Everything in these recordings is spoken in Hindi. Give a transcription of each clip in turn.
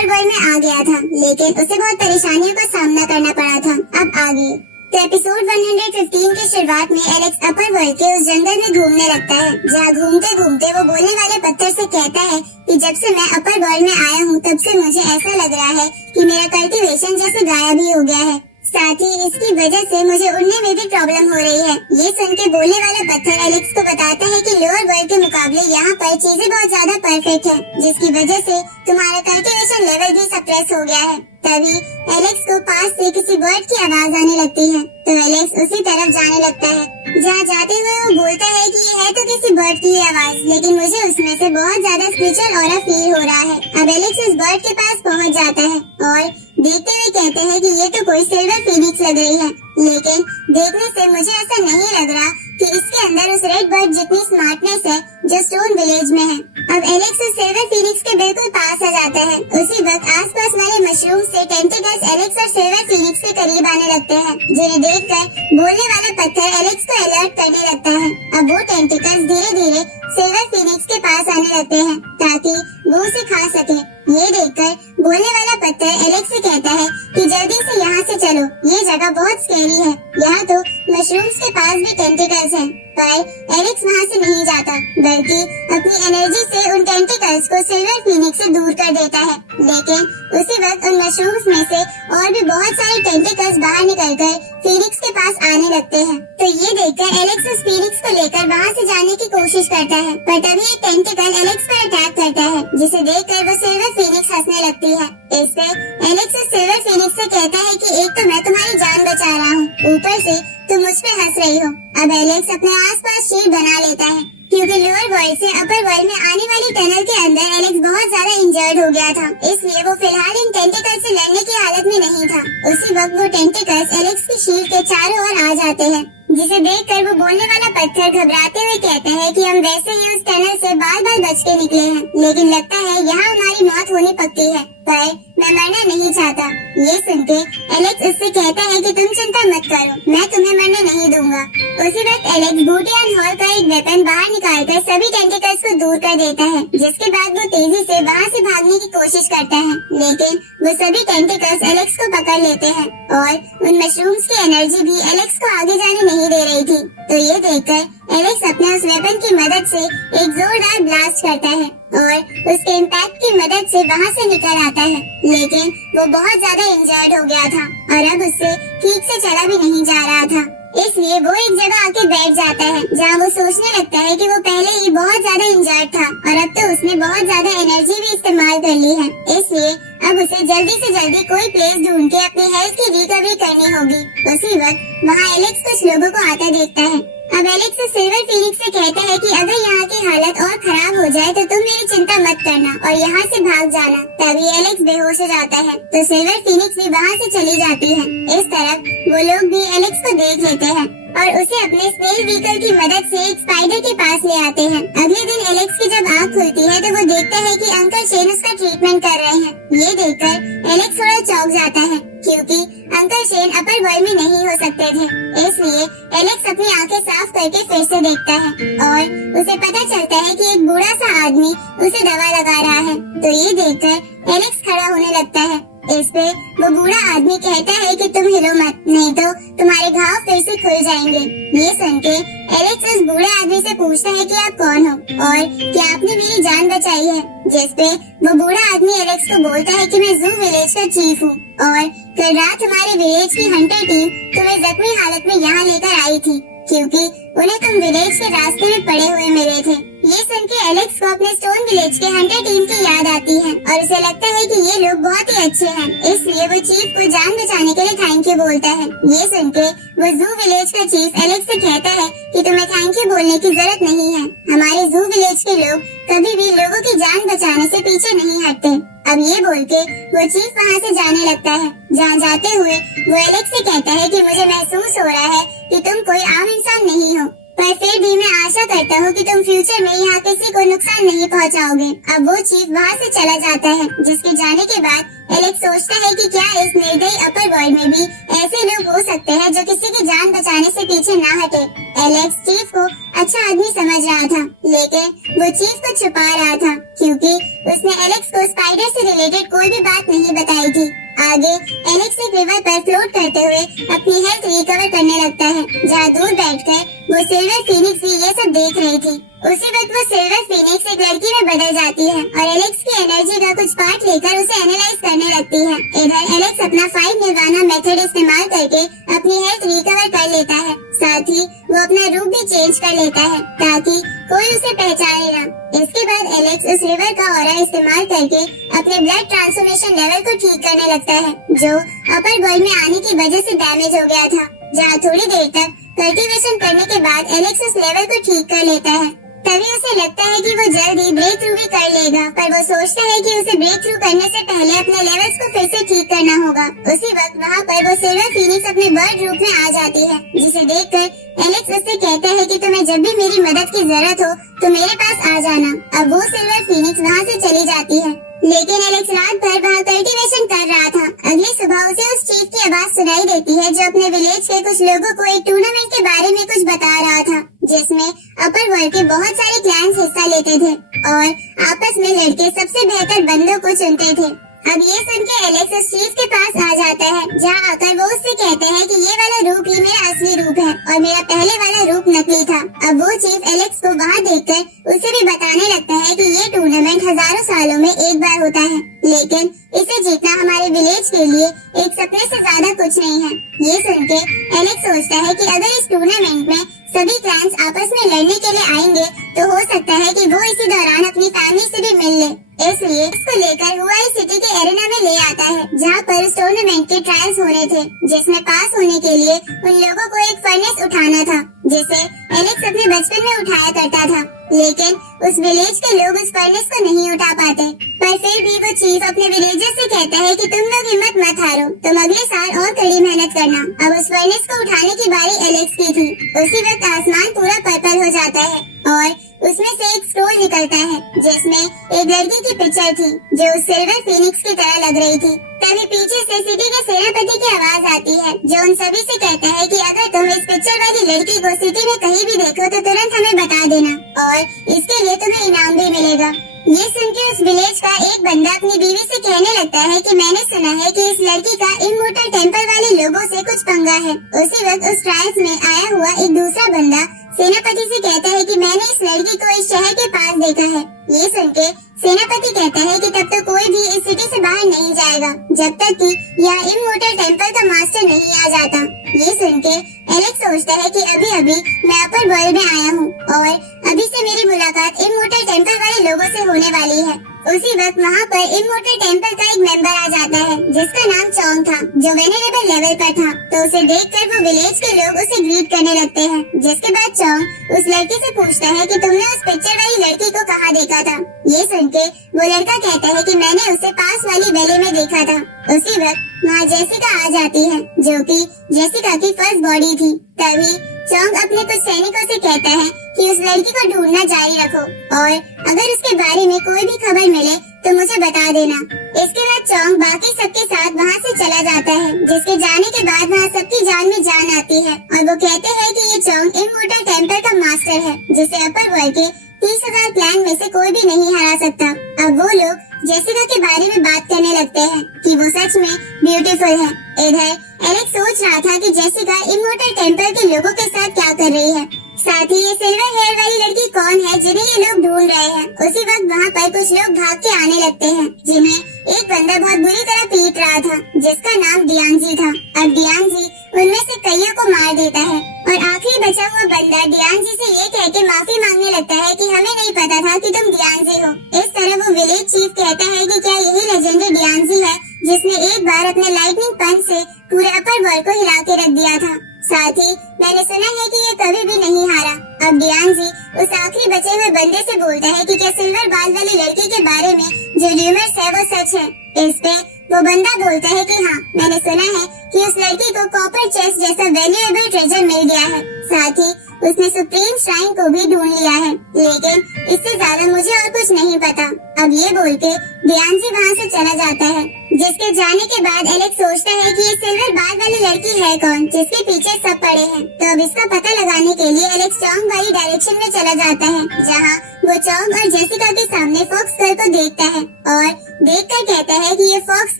अपर वर्ल्ड में आ गया था, लेकिन उसे बहुत परेशानियों का सामना करना पड़ा था। अब आगे तो एपिसोड 115 की शुरुआत में एलेक्स अपर वर्ल्ड के उस जंगल में घूमने लगता है, जहाँ घूमते घूमते वो बोलने वाले पत्थर से कहता है कि जब से मैं अपर वर्ल्ड में आया हूँ तब से मुझे ऐसा लग रहा है कि मेरा कल्टीवेशन जैसे गायब ही हो गया है। साथ ही इसकी वजह से मुझे उड़ने में भी प्रॉब्लम हो रही है। ये सुन के बोलने वाला पत्थर एलेक्स को बताता है कि लोअर वर्ल्ड के मुकाबले यहाँ पर चीजें बहुत ज्यादा परफेक्ट है, जिसकी वजह से तुम्हारा कल्टीवेशन लेवल भी सप्रेस हो गया है। तभी एलेक्स को पास से किसी बर्ड की आवाज आने लगती है, तो एलेक्स उसी तरफ जाने लगता है। जहाँ जाते हुए वो बोलता है कि ये है तो किसी बर्ड की आवाज, लेकिन मुझे उसमें से बहुत ज्यादा स्पिरिचुअल ऑरा फील हो रहा है। अब एलेक्स उस बर्ड के पास पहुँच जाता है और देखते हुए कहते हैं कि ये तो कोई सिल्वर फीनिक्स लग रही है, लेकिन देखने से मुझे ऐसा नहीं लग रहा कि इसके अंदर उस रेड बर्ड जितनी स्मार्टनेस है जो स्टोन विलेज में है। अब एलेक्स उस सिल्वर फीनिक्स के बिल्कुल पास आ जाता है। उसी वक्त आसपास वाले मशरूम से टेंटिकल्स एलेक्स और सिल्वर फीनिक्स के करीब आने लगते हैं, जिन्हें देखकर बोलने वाला पत्थर एलेक्स को अलर्ट करने लगता है। अब वो टेंटिकल्स धीरे धीरे सिल्वर फीनिक्स के पास आने लगते हैं ताकि वो उसे खा सके। ये देखकर बोलने वाला पत्थर एलेक्स से कहता है कि जल्दी से यहाँ से चलो, ये जगह बहुत स्कैरी है। यहाँ तो मशरूम्स के पास भी टेंटिकल्स हैं। पर एलेक्स वहाँ से नहीं जाता, बल्कि अपनी एनर्जी से उन टेंटिकल्स को सिल्वर फीनिक्स से दूर कर देता है। लेकिन उसी वक्त उन मशरूम्स में से और भी बहुत सारे टेंटिकल्स बाहर निकलकर फीनिक्स के पास आने लगते हैं। तो ये देखकर एलेक्स उस फीनिक्स को लेकर वहाँ से जाने की कोशिश करता है, पर तभी एक टेंटिकल एलेक्स पर अटैक करता है, जिसे देखकर वो सिल्वर फीनिक्स हंसने लगती है। इस पर एलेक्स उस सिल्वर फीनिक्स से कहता है कि एक तो मैं तुम्हारी जान बचा रहा हूँ, ऊपर से तुम मुझ पे हंस रही हो। अब एलेक्स अपने आसपास शील्ड बना लेता है, क्योंकि लोअर वर्ल्ड से अपर वर्ल्ड में आने वाली टनल के अंदर एलेक्स बहुत ज्यादा इंजर्ड हो गया था, इसलिए वो फिलहाल इन टेंटिकल्स से लड़ने की हालत में नहीं था। उसी वक्त वो टेंटिकल्स एलेक्स की शील्ड के चारों ओर आ जाते हैं, जिसे देखकर वो बोलने वाला पत्थर घबराते हुए कहते हैं कि हम वैसे ही उस टनल से बाल बाल बच के निकले हैं, लेकिन लगता है यहाँ हमारी मौत होनी पक्की है, पर मैं मरना नहीं चाहता। ये सुनके एलेक्स उससे कहता है कि तुम चिंता मत करो, मैं तुम्हें मरने नहीं दूंगा। उसी वक्त एलेक्स बूटियान हॉल का एक वेपन बाहर निकालकर सभी टेंटिकल्स को दूर कर देता है, जिसके बाद वो तेजी से वहाँ से भागने की कोशिश करता है, लेकिन वो सभी टेंटिकल्स एलेक्स को पकड़ लेते हैं और उन मशरूम्स की एनर्जी भी एलेक्स को आगे जाने नहीं दे रही थी। तो ये देखकर एलेक्स अपने उस वेपन की मदद से एक जोरदार ब्लास्ट करता है और उसके इम्पैक्ट की मदद से वहाँ से निकल आता है, लेकिन वो बहुत ज्यादा इंजर्ड हो गया था और अब उससे ठीक से चला भी नहीं जा रहा था। इसलिए वो एक जगह आके बैठ जाता है, जहाँ वो सोचने लगता है कि वो पहले ही बहुत ज्यादा इंजर्ड था और अब तो उसने बहुत ज्यादा एनर्जी भी इस्तेमाल कर ली है, इसलिए अब उसे जल्दी से जल्दी कोई प्लेस ढूंढ के अपनी हेल्थ की रिकवरी करनी होगी। उसी वक्त वहाँ एलेक्स कुछ लोगों को आता देखता है। अब एलेक्स सिल्वर फीनिक्स से कहता है कि अगर यहाँ की हालत और खराब हो जाए तो तुम मेरी चिंता मत करना और यहाँ से भाग जाना। तभी एलेक्स बेहोश हो जाता है, तो सिल्वर फीनिक्स भी वहाँ से चली जाती है। इस तरफ वो लोग भी एलेक्स को देख लेते हैं और उसे अपने स्नेल व्हीकल की मदद से एक स्पाइडर के पास ले आते हैं। अगले दिन एलेक्स की जब आँख खुलती है तो वो देखता है कि अंकल शेन उसका ट्रीटमेंट कर रहे हैं। ये देखकर एलेक्स थोड़ा चौंक जाता है, क्योंकि अंकल शेन अपर वर्ल्ड में नहीं हो सकते थे। इसलिए एलेक्स अपनी आंखें साफ करके फिर से देखता है और उसे पता चलता है कि एक बूढ़ा सा आदमी उसे दवा लगा रहा है। तो ये देखकर एलेक्स खड़ा होने लगता है। इस पे वो बूढ़ा आदमी कहता है कि तुम हिलो मत, नहीं तो तुम्हारे घाव फिर से खुल जाएंगे। ये सुनके एलेक्स उस बूढ़े आदमी से पूछता है कि आप कौन हो और क्या आपने मेरी जान बचाई है। जिस पे वो बूढ़ा आदमी एलेक्स को बोलता है कि मैं जू विलेज का चीफ हूँ और कल रात हमारे विलेज की हंटर टीम तुम्हें जख्मी हालत में यहाँ लेकर आई थी, क्योंकि उन्हें तुम विलेज के रास्ते में पड़े हुए मिले थे। ये सुनके एलेक्स को अपने स्टोन विलेज के हंटर टीम की याद आती है और उसे लगता है कि ये लोग बहुत ही अच्छे हैं, इसलिए वो चीफ को जान बचाने के लिए थैंक यू बोलता है। ये सुनके वो जू विलेज का चीफ एलेक्स से कहता है कि तुम्हें थैंक यू बोलने की जरूरत नहीं है, हमारे जू विलेज के लोग कभी भी लोगों की जान बचाने से पीछे नहीं हटते। अब ये बोल के वो चीफ वहाँ से जाने लगता है। जहाँ जाते हुए वो एलेक्स से कहता है कि मुझे महसूस हो रहा है कि तुम कोई आम इंसान नहीं हो, पर फिर भी मैं आशा करता हूँ कि तुम फ्यूचर में यहाँ किसी को नुकसान नहीं पहुँचाओगे। अब वो चीफ वहाँ से चला जाता है, जिसके जाने के बाद एलेक्स सोचता है कि क्या इस निर्दयी अपर वर्ल्ड में भी ऐसे लोग हो सकते हैं जो किसी की जान बचाने से पीछे ना हटे। एलेक्स चीफ को अच्छा आदमी समझ रहा था, लेकिन वो चीफ को छुपा रहा था क्योंकि उसने एलेक्स को स्पाइडर से रिलेटेड कोई भी बात नहीं बताई थी। आगे एलेक्स एक रिवर पर फ्लोट करते हुए अपनी हेल्थ रिकवर करने लगता है, जहाँ दूर बैठकर वो सिल्वर फीनिक्स भी ये सब देख रही थी। उसी वक्त वो सिल्वर फीनिक्स एक लड़की में बदल जाती है और एलेक्स की एनर्जी का कुछ पार्ट लेकर उसे एनालाइज करने लगती है। इधर एलेक्स अपना 5 निर्वाणा मेथड इस्तेमाल करके अपनी हेल्थ रिकवर कर लेता है। साथ ही वो अपना रूप भी चेंज कर लेता है ताकि कोई उसे पहचाने ना। इसके बाद एलेक्स उस रिवर का ऑरा इस्तेमाल करके अपने ब्लड ट्रांसफॉर्मेशन लेवल को ठीक करने लगता है, जो अपर वर्ल्ड में आने की वजह से डैमेज हो गया था। जहाँ थोड़ी देर तक कल्टीवेशन करने के बाद एलेक्स उस लेवल को ठीक कर लेता है। तभी उसे लगता है कि वो जल्द ही ब्रेक थ्रू भी कर लेगा, पर वो सोचता है कि उसे ब्रेक थ्रू करने से पहले अपने लेवल्स को फिर से ठीक करना होगा। उसी वक्त वहाँ पर वो सिल्वर फीनिक्स अपने बर्ड रूप में आ जाती है, जिसे देखकर एलेक्स उससे कहता है कि तुम्हें जब भी मेरी मदद की जरूरत हो तो मेरे पास आ जाना। अब वो सिल्वर फीनिक्स वहाँ से चली जाती है, लेकिन एलेक्स रात भर वहाँ कल्टीवेशन कर रहा था। अगली सुबह उसे उस चीफ की आवाज सुनाई देती है, जो अपने विलेज के कुछ लोगों को एक टूर्नामेंट के बारे में कुछ बता रहा था, जिसमें अपर वर्ल्ड के बहुत सारे क्लैंस हिस्सा लेते थे और आपस में लड़के सबसे बेहतर बंदों को चुनते थे। अब ये सुन के एलेक्स उस चीफ के पास आ जाता है, जहाँ आकर वो उससे कहते हैं कि ये वाला रूप ही मेरा असली रूप है और मेरा पहले वाला रूप नकली था। अब वो चीफ एलेक्स को वहाँ देखकर उसे भी बताने लगता है कि ये टूर्नामेंट हजारों सालों में एक बार होता है, लेकिन इसे जीतना हमारे विलेज के लिए एक सपने से ज्यादा कुछ नहीं है। ये सुन के एलेक्स सोचता है कि अगर इस टूर्नामेंट में सभी क्लैंस आपस में लड़ने के लिए आएंगे तो हो सकता है कि वो इसी दौरान अपनी फैमिली से भी मिल ले। इसलिए इसको लेकर हुआई सिटी के एरेना में ले आता है, जहाँ पर इस टूर्नामेंट के ट्रायल्स होने थे, जिसमें पास होने के लिए उन लोगों को एक फर्नेस उठाना था, जिसे एलेक्स अपने बचपन में उठाया करता था। लेकिन उस विलेज के लोग उस फर्नेस को नहीं उठा पाते, पर फिर भी वो चीफ अपने विलेजर्स से कहता है कि तुम लोग हिम्मत मत हारो, तुम अगले साल और कड़ी मेहनत करना। अब उस फर्नेस को उठाने की बारी एलेक्स की थी। उसी वक्त आसमान पूरा पर्पल हो जाता है और उसमें से एक स्क्रोल निकलता है, जिसमें एक लड़की की पिक्चर थी जो उस सिल्वर फीनिक्स की तरह लग रही थी। तभी पीछे से सिटी के सेनापति की आवाज आती है, जो उन सभी से कहता है कि अगर तुम इस पिक्चर वाली लड़की को सिटी में कहीं भी देखो तो तुरंत हमें बता देना और इसके लिए तुम्हें इनाम भी मिलेगा। ये सुन के उस विलेज का एक बंदा अपनी बीवी से कहने लगता है कि मैंने सुना है कि इस लड़की का इमोर्टल टेम्पल वाले लोगों से कुछ पंगा है। उसी वक्त उस ट्रायल्स में आया हुआ एक दूसरा बंदा सेनापति से कहता है कि मैंने इस लड़की को इस शहर के पास देखा है। ये सुन के सेनापति कहता है कि तब तो कोई भी इस सिटी से बाहर नहीं जाएगा जब तक कि यह इमोर्टल टेम्पल का मास्टर नहीं आ जाता। ये सुन के एलेक्स सोचता है कि अभी अभी मैं अपर वर्ल्ड में आया हूँ और अभी से मेरी मुलाकात इमोर्टल टेम्पल वाले लोगों से होने वाली है। उसी वक्त वहाँ पर इमोर्टल टेम्पल का एक मेंबर आ जाता है, जिसका नाम चोंग था, जो वेनेरेबल लेवल पर था। तो उसे देखकर वो विलेज के लोग उसे ग्रीट करने लगते हैं। जिसके बाद चोंग उस लड़की से पूछता है कि तुमने उस पिक्चर वाली लड़की को कहाँ देखा था। ये सुन के वो लड़का कहता है कि मैंने उसे पास वाली वैली में देखा था। उसी वक्त वहाँ जेसिका आ जाती है, जो कि जेसिका की फर्स्ट बॉडी थी। तभी चोंग अपने कुछ सैनिकों से कहता है कि उस लड़की को ढूंढना जारी रखो और अगर उसके बारे में कोई भी खबर मिले तो मुझे बता देना। इसके बाद चोंग बाकी सबके साथ वहाँ से चला जाता है, जिसके जाने के बाद वहाँ सबकी जान में जान आती है और वो कहते हैं कि ये चोंग इमोर्टल टेम्पल का मास्टर है, जिसे अपर वर्ल्ड के 30,000 क्लैन में से कोई भी नहीं हरा सकता। अब वो लोग जेसिका के बारे में बात करने लगते हैं कि वो सच में ब्यूटीफुल है। इधर एलेक्स सोच रहा था कि जेसिका इमोर्टल टेम्पल के लोगों के साथ क्या कर रही है, साथ ही ये सिल्वर हेयर वाली लड़की कौन है जिन्हें ये लोग ढूंढ रहे हैं। उसी वक्त वहाँ पर कुछ लोग भाग के आने लगते हैं, जिन्हें एक बंदा बहुत बुरी तरह पीट रहा था, जिसका नाम डियांजी था। अब डियांजी उनमें से कईयों को मार देता है और आखिरी बचा हुआ बंदा डियांजी से ये कह के माफी मांगने लगता है कि हमें नहीं पता था कि तुम डियांजी हो। इस तरह वो विलेज चीफ कहता है कि क्या यही लेजेंडरी डियांजी है जिसने एक बार अपने लाइटनिंग पंच से पूरे अपर वर्ल्ड को हिला के रख दिया था। साथ ही मैंने सुना है कि ये कभी भी नहीं हारा। अब डियांजी उस आखिरी बचे हुए बंदे से बोलता है कि क्या सिल्वर बाल वाली लड़की के बारे में जो र्यूमर्स है वो सच है। इस पे वो बंदा बोलता है कि हाँ, मैंने सुना है कि उस लड़की को कॉपर चेस्ट जैसा वैल्यूएबल ट्रेजर मिल गया है। साथ ही उसने सुप्रीम श्राइन को भी ढूंढ लिया है, लेकिन इससे ज्यादा मुझे और कुछ नहीं पता। अब ये बोल के डियांजी वहाँ से चला जाता है, जिसके जाने के बाद एलेक्स सोचता है कि ये सिल्वर बाल वाली लड़की है कौन जिसके पीछे सब पड़े हैं। तो अब इसका पता लगाने के लिए एलेक्स चोंग वाली डायरेक्शन में चला जाता है, जहाँ वो चोंग और जेसिका के सामने फॉक्स गर्ल को देखता है और देखकर कहता है कि ये फॉक्स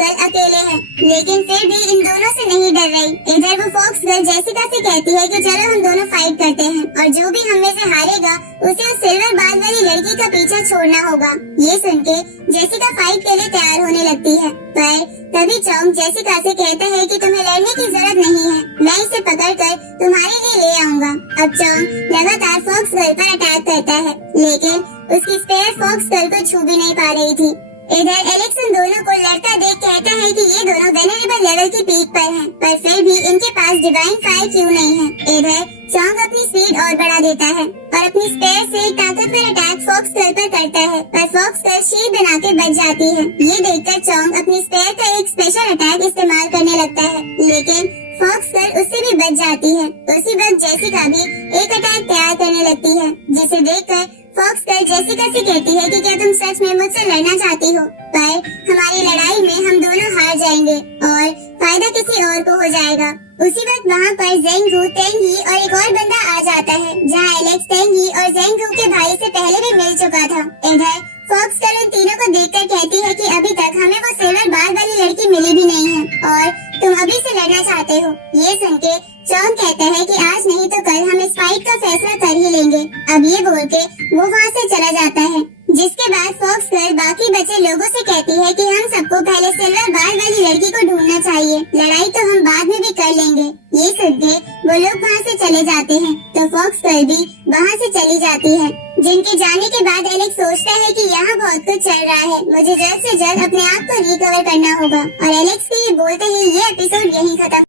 गर्ल अकेले है, लेकिन फिर भी इन दोनों से नहीं डर रही। इधर वो फॉक्स गर्ल जेसिका से कहती है कि चलो हम दोनों फाइट करते हैं और जो भी हम में से हारेगा उसे उस सिल्वर बाल वाली लड़की का पीछा छोड़ना होगा। ये सुन के जेसिका फाइट के लिए तैयार होने लगती है, पर तभी चोंग जेसिका से कहता है कि तुम्हें लड़ने की जरूरत नहीं है, मैं इसे पकड़कर तुम्हारे लिए ले आऊंगा। अब चोंग लगातार फॉक्स गर्ल पर अटैक करता है, लेकिन उसकी स्पेयर फॉक्स गर्ल को छू भी नहीं पा रही थी। इधर एलेक्स उन दोनों को लड़ता देख कहता है कि ये दोनों वेनरेबल लेवल की पीक पर हैं, पर फिर भी इनके पास डिवाइन फायर क्यों नहीं है। इधर चोंग अपनी स्पीड और बढ़ा देता है और अपनी स्पेयर से एक ताकतवर अटैक फॉक्स गर्ल पर करता है, पर फॉक्स गर्ल शील्ड बना के बच जाती है। ये देखकर चोंग अपनी स्पेयर का एक स्पेशल अटैक इस्तेमाल करने लगता है, लेकिन फॉक्स गर्ल उससे भी बच जाती है। उसी वक्त जेसिका भी एक अटैक तैयार करने लगती है, जिसे देखकर फॉक्स गर्ल जेसिका से कहती है कि क्या तुम सच में मुझसे लड़ना चाहती हो, पर हमारी लड़ाई में हम दोनों हार जाएंगे और फायदा किसी और को हो जाएगा। उसी वक्त वहाँ पर जेंगू, तेंगी और एक और बंदा आ जाता है, जहाँ एलेक्स तेंगी और जेंगू के भाई से पहले भी मिल चुका था। इधर फॉक्स गर्ल उन तीनों को देखकर कहती है कि अभी तक हमें वो सिल्वर बाल वाली लड़की मिली भी नहीं है और तुम अभी से लड़ना चाहते हो। ये सुन के चोंग कहता है कि आज नहीं तो कल हम इस फाइट का फैसला कर ही लेंगे। अब ये बोल के वो वहाँ से चला जाता है, जिसके बाद फॉक्स गर्ल बाकी बचे लोगों से कहती है कि हम सबको पहले सिल्वर बाल वाली लड़की को ढूंढना चाहिए, लड़ाई तो हम बाद में भी कर लेंगे। ये सुन के वो लोग वहाँ से चले जाते हैं, तो फॉक्स गर्ल भी वहाँ से चली जाती है। जिनके जाने के बाद एलेक्स सोचता है कि यहाँ बहुत कुछ चल रहा है, मुझे जल्द से जल्द अपने आप को रिकवर करना होगा और एलेक्स के ये बोलते ही ये एपिसोड यहीं खत्म।